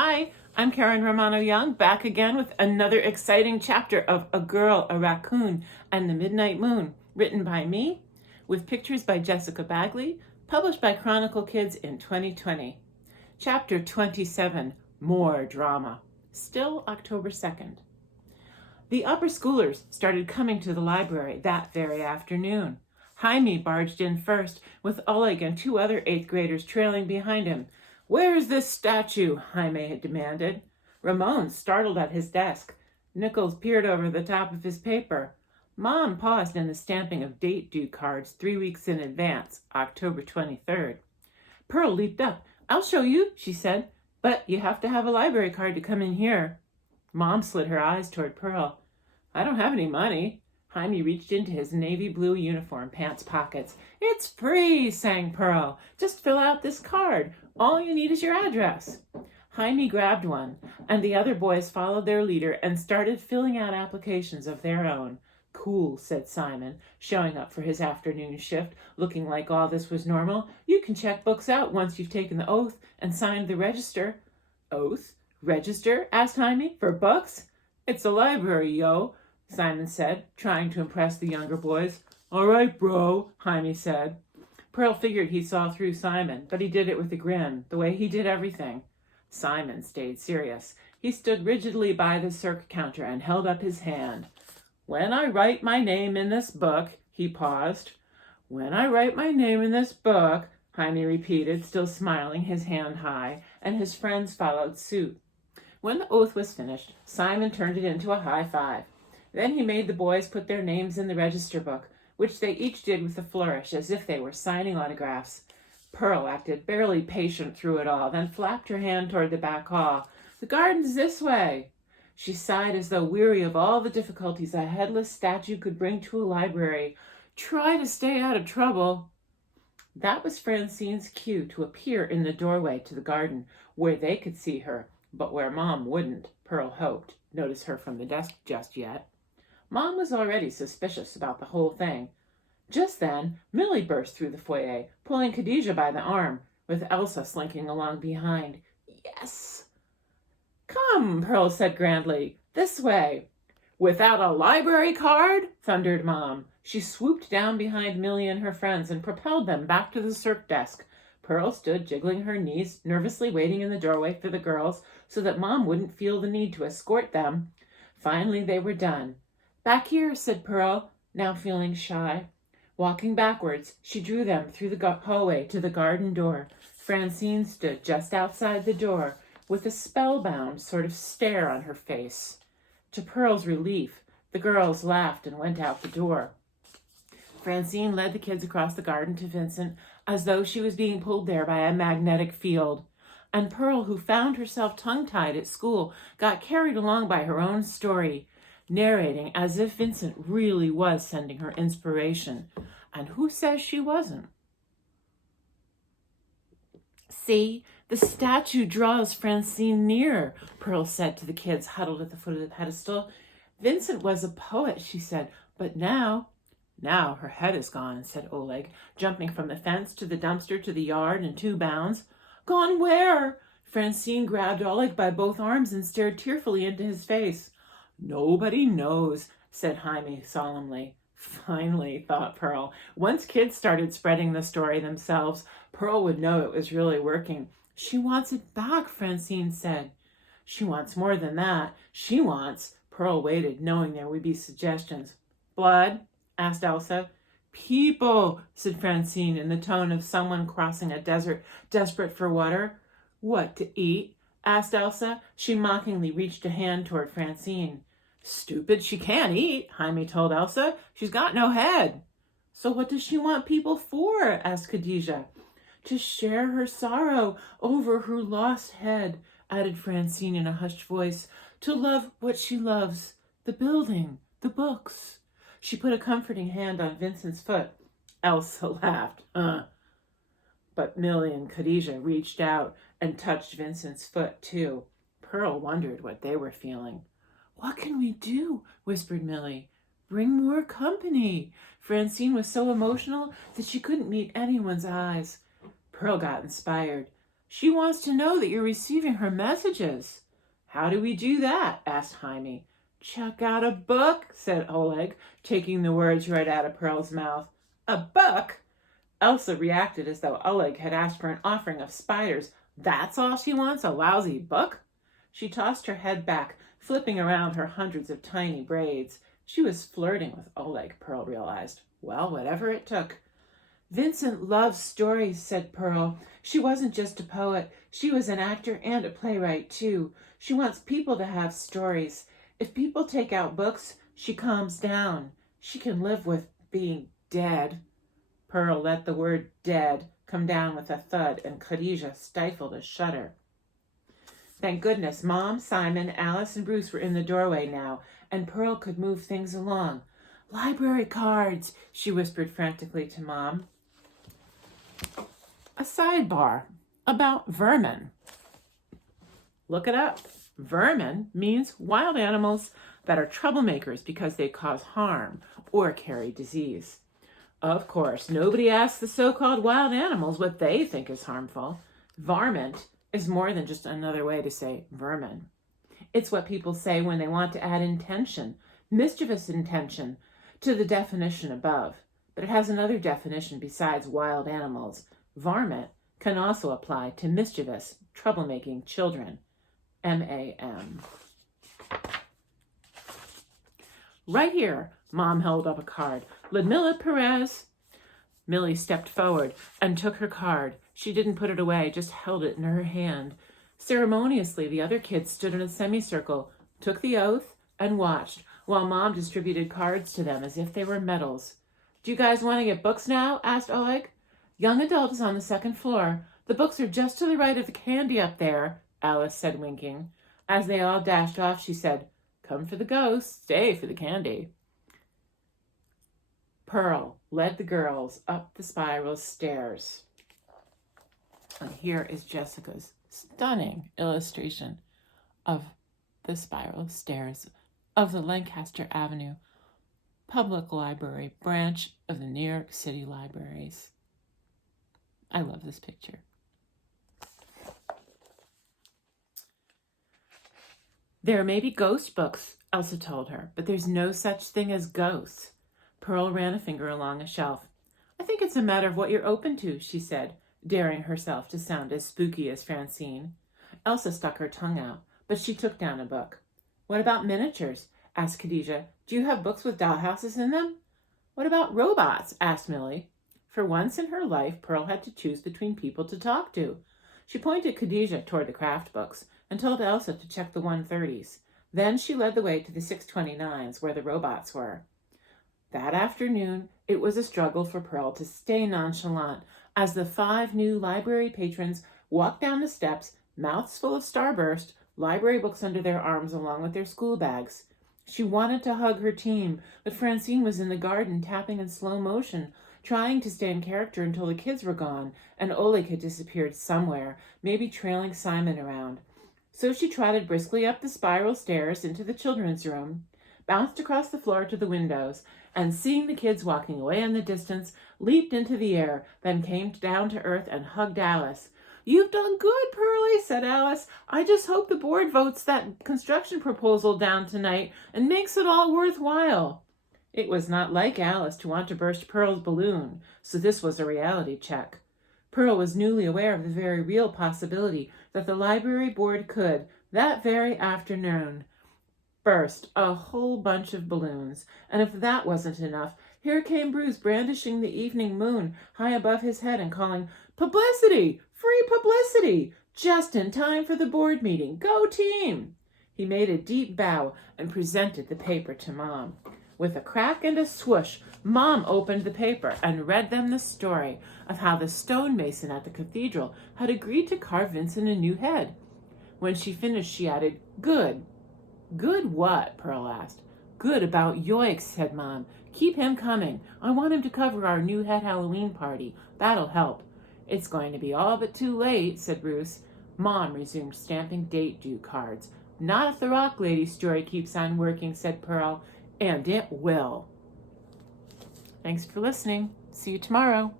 Hi, I'm Karen Romano Young, back again with another exciting chapter of A Girl, a Raccoon, and the Midnight Moon, written by me, with pictures by Jessica Bagley, published by Chronicle Kids in 2020. Chapter 27, More Drama. Still October 2nd. The upper schoolers started coming to the library that very afternoon. Jaime barged in first, with Oleg and two other 8th graders trailing behind him. "Where's this statue?" Jaime had demanded. Ramon startled at his desk. Nichols peered over the top of his paper. Mom paused in the stamping of date due cards 3 weeks in advance, October 23rd. Pearl leaped up. "I'll show you," she said, "but you have to have a library card to come in here." Mom slid her eyes toward Pearl. "I don't have any money." Jaime reached into his navy blue uniform pants pockets. "It's free," sang Pearl. "Just fill out this card. All you need is your address." Jaime grabbed one, and the other boys followed their leader and started filling out applications of their own. "Cool," said Simon, showing up for his afternoon shift, looking like all this was normal. "You can check books out once you've taken the oath and signed the register." "Oath? Register?" asked Jaime. "For books?" "It's a library, yo," Simon said, trying to impress the younger boys. "All right, bro," Jaime said. Pearl figured he saw through Simon, but he did it with a grin, the way he did everything. Simon stayed serious. He stood rigidly by the circ counter and held up his hand. "When I write my name in this book," he paused. "When I write my name in this book," Jaime repeated, still smiling, his hand high, and his friends followed suit. When the oath was finished, Simon turned it into a high five. Then he made the boys put their names in the register book, which they each did with a flourish, as if they were signing autographs. Pearl acted barely patient through it all, then flapped her hand toward the back hall. "The garden's this way." She sighed as though weary of all the difficulties a headless statue could bring to a library. "Try to stay out of trouble." That was Francine's cue to appear in the doorway to the garden, where they could see her, but where Mom wouldn't, Pearl hoped, notice her from the desk just yet. Mom was already suspicious about the whole thing. Just then, Millie burst through the foyer, pulling Khadijah by the arm, with Elsa slinking along behind. "Yes!" "Come," Pearl said grandly. "This way." "Without a library card?" thundered Mom. She swooped down behind Millie and her friends and propelled them back to the circ desk. Pearl stood jiggling her knees, nervously waiting in the doorway for the girls so that Mom wouldn't feel the need to escort them. Finally, they were done. "Back here," said Pearl, now feeling shy. Walking backwards, she drew them through the hallway to the garden door. Francine stood just outside the door, with a spellbound sort of stare on her face. To Pearl's relief, the girls laughed and went out the door. Francine led the kids across the garden to Vincent, as though she was being pulled there by a magnetic field. And Pearl, who found herself tongue-tied at school, got carried along by her own story, narrating as if Vincent really was sending her inspiration. And who says she wasn't? "See, the statue draws Francine near," Pearl said to the kids huddled at the foot of the pedestal. "Vincent was a poet," she said, "but now—" "Now her head is gone," said Oleg, jumping from the fence to the dumpster to the yard in 2 bounds. "Gone where?" Francine grabbed Oleg by both arms and stared tearfully into his face. "Nobody knows," said Jaime solemnly. Finally, thought Pearl. Once kids started spreading the story themselves, Pearl would know it was really working. "She wants it back," Francine said. "She wants more than that. She wants—" Pearl waited, knowing there would be suggestions. "Blood?" asked Elsa. "People," said Francine in the tone of someone crossing a desert, desperate for water. "What to eat?" asked Elsa. She mockingly reached a hand toward Francine. "Stupid, she can't eat," Jaime told Elsa. "She's got no head." "So what does she want people for?" asked Khadijah. "To share her sorrow over her lost head," added Francine in a hushed voice. "To love what she loves, the building, the books." She put a comforting hand on Vincent's foot. Elsa laughed. But Millie and Khadijah reached out and touched Vincent's foot, too. Pearl wondered what they were feeling. "What can we do?" whispered Millie. "Bring more company." Francine was so emotional that she couldn't meet anyone's eyes. Pearl got inspired. She wants to know that you're receiving her messages. How do we do that? Asked Jaime. Check out a book, said Oleg, taking the words right out of Pearl's mouth. A book? Elsa reacted as though Oleg had asked for an offering of spiders. That's all she wants, a lousy book? She tossed her head back, flipping around her hundreds of tiny braids. She was flirting with Oleg, Pearl realized. Well, whatever it took. Vincent loves stories, said Pearl. She wasn't just a poet. She was an actor and a playwright, too. She wants people to have stories. If people take out books, she calms down. She can live with being dead. Pearl let the word dead come down with a thud, and Khadijah stifled a shudder. Thank goodness Mom, Simon, Alice, and Bruce were in the doorway now, and Pearl could move things along. Library cards, she whispered frantically to Mom. A sidebar about vermin. Look it up. Vermin means wild animals that are troublemakers because they cause harm or carry disease. Of course, nobody asks the so-called wild animals what they think is harmful. Varmint is more than just another way to say vermin. It's what people say when they want to add intention, mischievous intention, to the definition above. But it has another definition besides wild animals. Varmint can also apply to mischievous, troublemaking children. M-A-M. Right here, Mom held up a card. Ludmilla Perez. Millie stepped forward and took her card. She didn't put it away, just held it in her hand. Ceremoniously, the other kids stood in a semicircle, took the oath, and watched, while Mom distributed cards to them as if they were medals. Do you guys want to get books now? Asked Oleg. Young adult is on the second floor. The books are just to the right of the candy up there, Alice said, winking. As they all dashed off, she said, come for the ghost, stay for the candy. Pearl led the girls up the spiral stairs. And here is Jessica's stunning illustration of the spiral stairs of the Lancaster Avenue Public Library branch of the New York City Libraries. I love this picture. There may be ghost books, Elsa told her, but there's no such thing as ghosts. Pearl ran a finger along a shelf. I think it's a matter of what you're open to, she said, daring herself to sound as spooky as Francine. Elsa stuck her tongue out, but she took down a book. What about miniatures? Asked Khadijah. Do you have books with dollhouses in them? What about robots? Asked Millie. For once in her life, Pearl had to choose between people to talk to. She pointed Khadijah toward the craft books and told Elsa to check the 130s. Then she led the way to the 629s where the robots were. That afternoon, it was a struggle for Pearl to stay nonchalant as the 5 new library patrons walked down the steps, mouths full of Starburst, library books under their arms along with their school bags. She wanted to hug her team, but Francine was in the garden tapping in slow motion, trying to stay in character until the kids were gone, and Oleg had disappeared somewhere, maybe trailing Simon around. So she trotted briskly up the spiral stairs into the children's room, bounced across the floor to the windows, and seeing the kids walking away in the distance, leaped into the air, then came down to earth and hugged Alice. You've done good, Pearlie, said Alice. I just hope the board votes that construction proposal down tonight and makes it all worthwhile. It was not like Alice to want to burst Pearl's balloon, so this was a reality check. Pearl was newly aware of the very real possibility that the library board could, that very afternoon, burst a whole bunch of balloons. And if that wasn't enough, here came Bruce brandishing the evening moon high above his head and calling, Publicity! Free publicity! Just in time for the board meeting. Go team! He made a deep bow and presented the paper to Mom. With a crack and a swoosh, Mom opened the paper and read them the story of how the stonemason at the cathedral had agreed to carve Vincent a new head. When she finished, she added, Good. Good what? Pearl asked. Good about yoiks, said Mom. Keep him coming. I want him to cover our new head Halloween party. That'll help. It's going to be all but too late, said Bruce. Mom resumed stamping date due cards. Not if the Rock Lady story keeps on working, said Pearl. And it will. Thanks for listening. See you tomorrow.